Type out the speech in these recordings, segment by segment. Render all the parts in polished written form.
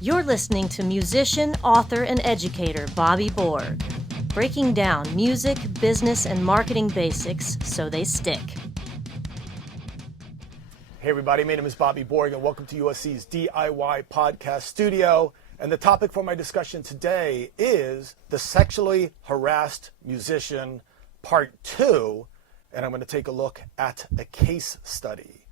You're listening to musician, author, and educator Bobby Borg, breaking down music, business, and marketing basics so they stick. Hey everybody, my name is Bobby Borg and welcome to USC's DIY podcast studio. And the topic for my discussion today is the sexually harassed musician part 2. And I'm going to take a look at a case study.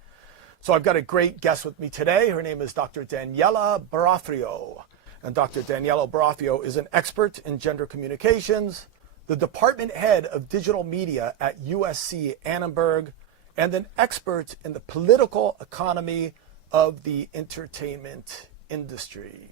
So I've got a great guest with me today. Her name is Dr. Daniella Baroffio. And Dr. Daniella Baroffio is an expert in gender communications, the department head of digital media at USC Annenberg, and an expert in the political economy of the entertainment industry.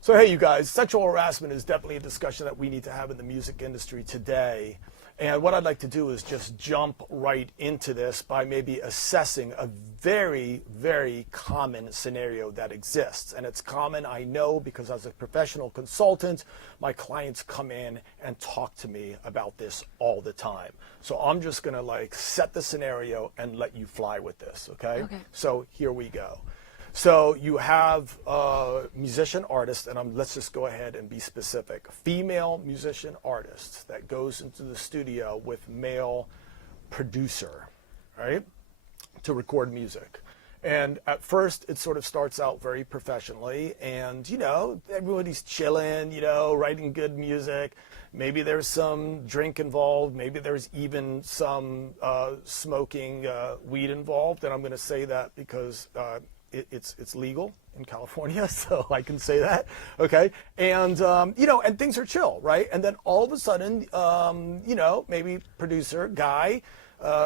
So hey, you guys, sexual harassment is definitely a discussion that we need to have in the music industry today. And what I'd like to do is just jump right into this by maybe assessing a very, very common scenario that exists. And it's common, I know, because as a professional consultant, my clients come in and talk to me about this all the time. So I'm just gonna set the scenario and let you fly with this, okay? So here we go. So you have a musician artist, and let's just go ahead and be specific. Female musician artist that goes into the studio with male producer, right, to record music. And at first, it sort of starts out very professionally, and, everybody's chilling, writing good music. Maybe there's some drink involved. Maybe there's even some smoking weed involved. And I'm going to say that because it's legal in California, so I can say that, okay? And, and things are chill, right? And then all of a sudden, maybe producer, guy,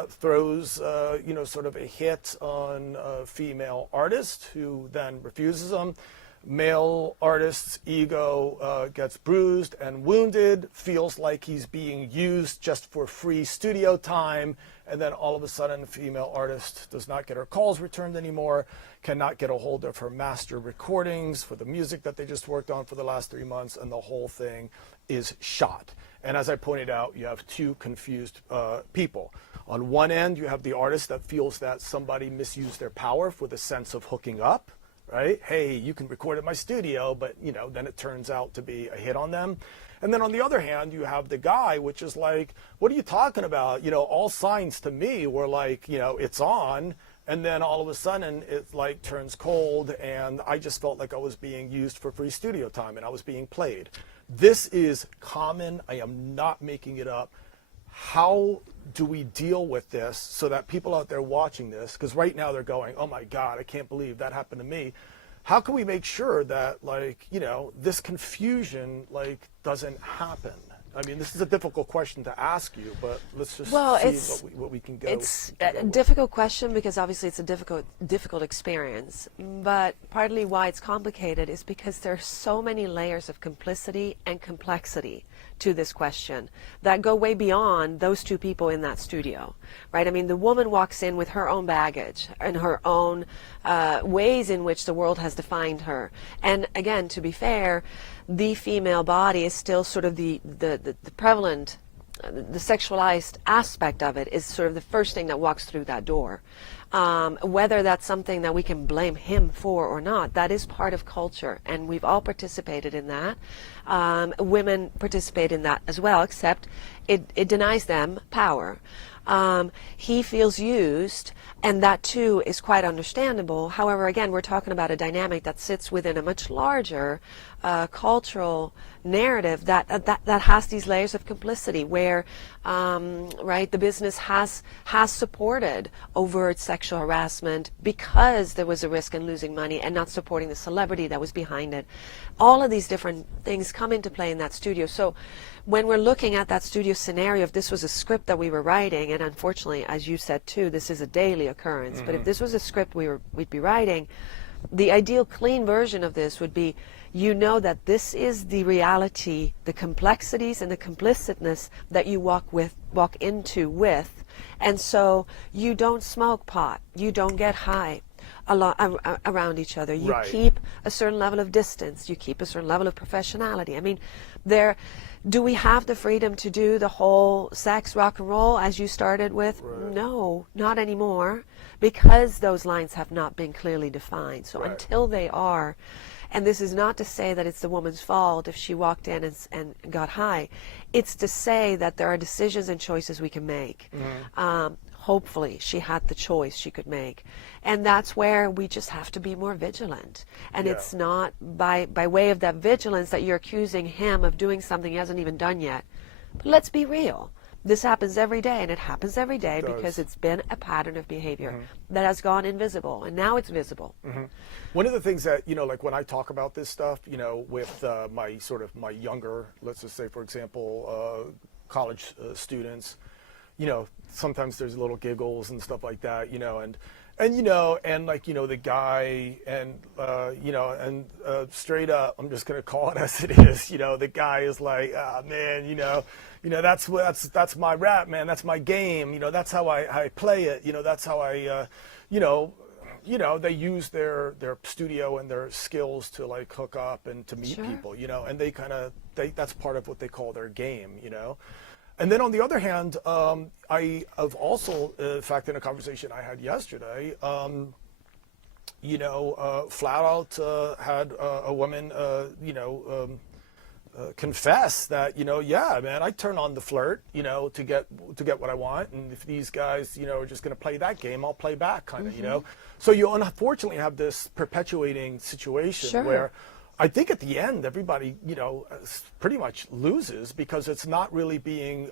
throws, sort of a hit on a female artist who then refuses them. Male artist's ego gets bruised and wounded, feels like he's being used just for free studio time, and then all of a sudden the female artist does not get her calls returned anymore, cannot get a hold of her master recordings for the music that they just worked on for the last 3 months, and the whole thing is shot. And as I pointed out, you have two confused people. On one end, you have the artist that feels that somebody misused their power for the sense of hooking up, right? Hey, you can record at my studio, but then it turns out to be a hit on them. And then on the other hand, you have the guy, which is like, what are you talking about? All signs to me were like, it's on. And then all of a sudden it turns cold, and I just felt like I was being used for free studio time and I was being played. This is common. I am not making it up. How do we deal with this so that people out there watching this, because right now they're going, oh my God, I can't believe that happened to me. How can we make sure that this confusion doesn't happen? I mean, this is a difficult question to ask you, but let's just see what we can go. It's a difficult question because obviously it's a difficult experience. But partly why it's complicated is because there are so many layers of complicity and complexity to this question that go way beyond those two people in that studio, right? I mean, the woman walks in with her own baggage and her own ways in which the world has defined her. And again, to be fair, the female body is still sort of the prevalent, the sexualized aspect of it is sort of the first thing that walks through that door. Whether that's something that we can blame him for or not, that is part of culture, and we've all participated in that. Women participate in that as well, except it denies them power. He feels used, and that too is quite understandable. However, again, we're talking about a dynamic that sits within a much larger cultural narrative that has these layers of complicity where the business has supported overt sexual harassment because there was a risk in losing money and not supporting the celebrity that was behind it. All of these different things come into play in that studio. So when we're looking at that studio scenario, if this was a script that we were writing, and unfortunately, as you said too, this is a daily occurrence, but if this was a script we'd be writing, the ideal clean version of this would be, that this is the reality, the complexities and the complicitness that you walk into with, and so you don't smoke pot, you don't get high around each other, you keep a certain level of distance, you keep a certain level of professionality. I mean, do we have the freedom to do the whole sex rock and roll as you started with? No, not anymore, because those lines have not been clearly defined. So Right. until they are, and this is not to say that it's the woman's fault if she walked in and got high. It's to say that there are decisions and choices we can make. Hopefully she had the choice she could make. And that's where we just have to be more vigilant. And Yeah. it's not by way of that vigilance that you're accusing him of doing something he hasn't even done yet. But let's be real. This happens every day, and it happens every day because it's been a pattern of behavior that has gone invisible, and now it's visible. One of the things that, like when I talk about this stuff, with my younger, let's just say, for example, college students, sometimes there's little giggles and stuff like that, and the guy and straight up, I'm just going to call it as it is, the guy is like, ah, man, that's my rap, man. That's my game. That's how I play it. That's how I, they use their studio and their skills to like hook up and to meet people, and that's part of what they call their game, And then on the other hand, I have also, in fact, in a conversation I had yesterday, flat out had a woman, confess that, yeah, man, I turn on the flirt, to get what I want. And if these guys, are just going to play that game, I'll play back kind of, So you unfortunately have this perpetuating situation where I think at the end, everybody, pretty much loses because it's not really being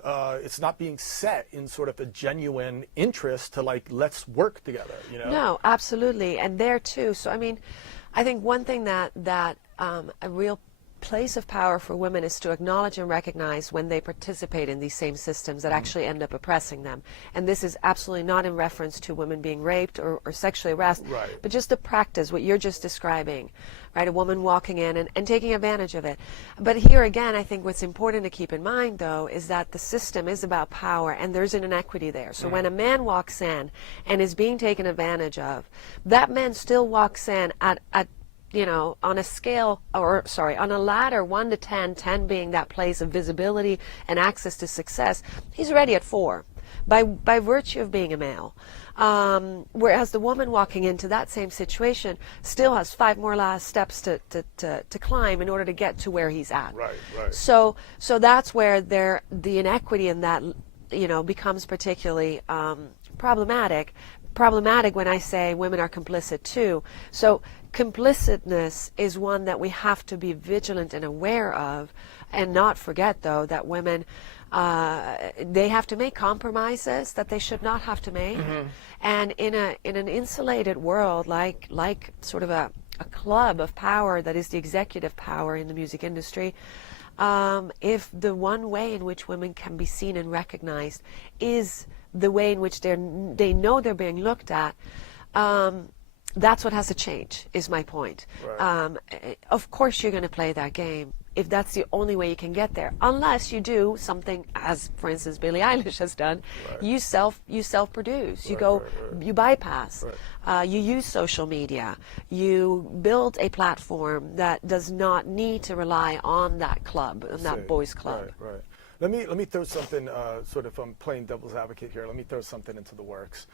set in sort of a genuine interest to like, let's work together, No, absolutely. And there too. So, I mean, I think one thing that a real place of power for women is to acknowledge and recognize when they participate in these same systems that actually end up oppressing them. And this is absolutely not in reference to women being raped or sexually harassed, but just the practice, what you're just describing, right? A woman walking in and taking advantage of it. But here again, I think what's important to keep in mind, though, is that the system is about power and there's an inequity there. So when a man walks in and is being taken advantage of, that man still walks in at on a scale, on a ladder 1 to 10, 10 being that place of visibility and access to success, he's already at 4 by virtue of being a male. Whereas the woman walking into that same situation still has 5 more last steps to climb in order to get to where he's at. Right. So that's where the inequity in that, becomes particularly problematic. Problematic when I say women are complicit too. So complicitness is one that we have to be vigilant and aware of, and not forget, though, that women, they have to make compromises that they should not have to make. And in an insulated world like sort of a club of power that is the executive power in the music industry, if the one way in which women can be seen and recognized is the way in which they know they're being looked at, that's what has to change, is my point. Right. Of course you're going to play that game if that's the only way you can get there, unless you do something, as for instance Billie Eilish has done. You self-produce. You go, you bypass. You use social media. You build a platform that does not need to rely on that club, on that boys' club. Right. Let me throw something, sort of, I'm playing devil's advocate here. Let me throw something into the works.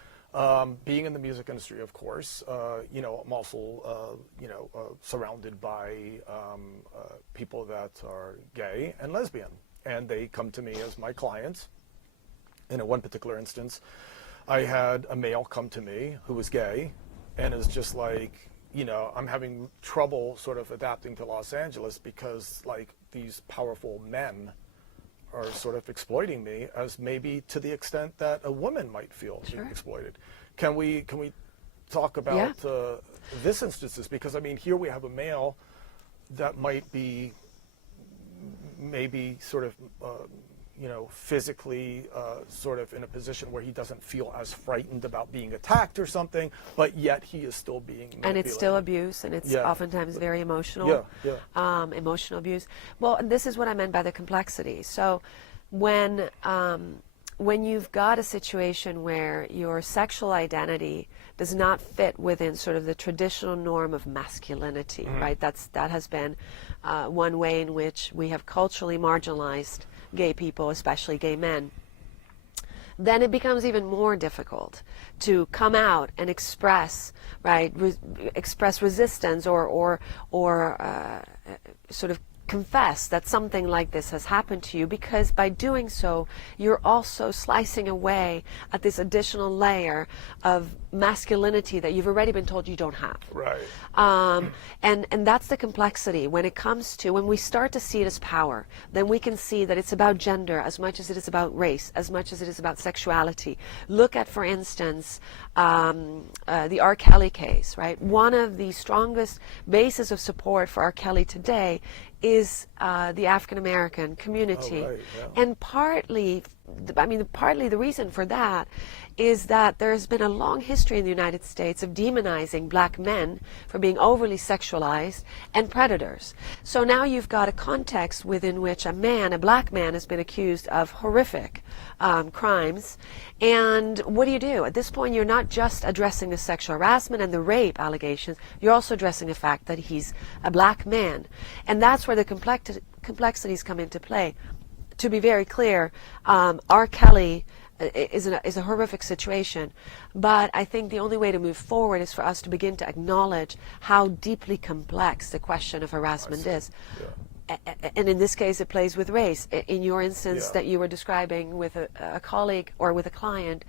Being in the music industry, of course, I'm also, surrounded by people that are gay and lesbian, and they come to me as my clients. In one particular instance, I had a male come to me who was gay, and is just like, I'm having trouble sort of adapting to Los Angeles because like these powerful men are sort of exploiting me, as maybe to the extent that a woman might feel exploited. Can we talk about this instances? Because I mean, here we have a male that might be maybe sort of physically sort of in a position where he doesn't feel as frightened about being attacked or something, but yet he is still being manipulated. And it's still abuse, and it's oftentimes very emotional. Emotional abuse. Well, this is what I meant by the complexity. So when you've got a situation where your sexual identity does not fit within sort of the traditional norm of masculinity, right? That has been one way in which we have culturally marginalized gay people, especially gay men. then it becomes even more difficult to come out and express, right, express resistance or sort of confess that something like this has happened to you, because by doing so you're also slicing away at this additional layer of masculinity that you've already been told you don't have. Right. And that's the complexity when it comes to, when we start to see it as power, then we can see that it's about gender as much as it is about race, as much as it is about sexuality. Look at, for instance, the R. Kelly case, right? One of the strongest bases of support for R. Kelly today is the African American community. Oh, right, yeah. And partly the reason for that is that there's been a long history in the United States of demonizing black men for being overly sexualized and predators. So now you've got a context within which a black man, has been accused of horrific crimes. And what do? At this point, you're not just addressing the sexual harassment and the rape allegations, you're also addressing the fact that he's a black man. And that's where the complexities come into play. To be very clear, R. Kelly is a horrific situation, but I think the only way to move forward is for us to begin to acknowledge how deeply complex the question of harassment is. Yeah. And in this case, it plays with race. In your instance that you were describing with a colleague or with a client,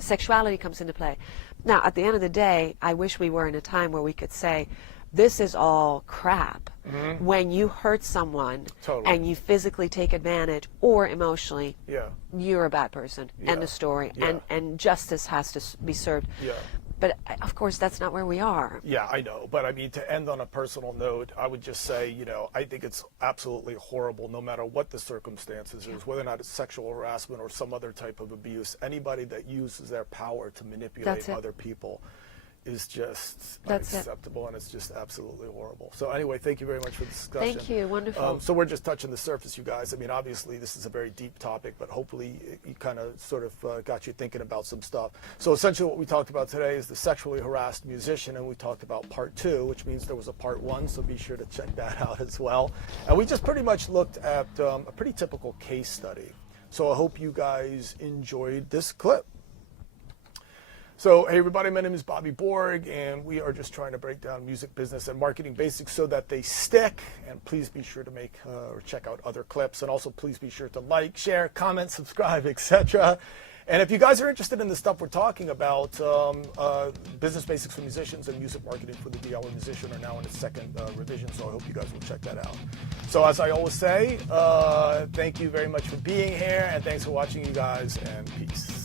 sexuality comes into play. Now, at the end of the day, I wish we were in a time where we could say, this is all crap. Mm-hmm. When you hurt someone and you physically take advantage or emotionally, you're a bad person. End of story. And justice has to be served. Yeah. But of course, that's not where we are. Yeah, I know. But I mean, to end on a personal note, I would just say, I think it's absolutely horrible, no matter what the circumstances is, whether or not it's sexual harassment or some other type of abuse. Anybody that uses their power to manipulate other people is just unacceptable, and it's just absolutely horrible. So anyway, thank you very much for the discussion. Thank you. Wonderful. So we're just touching the surface, you guys. I mean, obviously, this is a very deep topic, but hopefully it kind of sort of got you thinking about some stuff. So essentially what we talked about today is the sexually harassed musician, and we talked about part 2, which means there was a part 1, so be sure to check that out as well. And we just pretty much looked at a pretty typical case study. So I hope you guys enjoyed this clip. So, hey everybody, my name is Bobby Borg, and we are just trying to break down music business and marketing basics so that they stick. And please be sure to make or check out other clips, and also please be sure to like, share, comment, subscribe, etc. And if you guys are interested in the stuff we're talking about, business basics for musicians and music marketing for the DIY musician are now in its second revision, so I hope you guys will check that out. So as I always say, thank you very much for being here, and thanks for watching, you guys, and peace.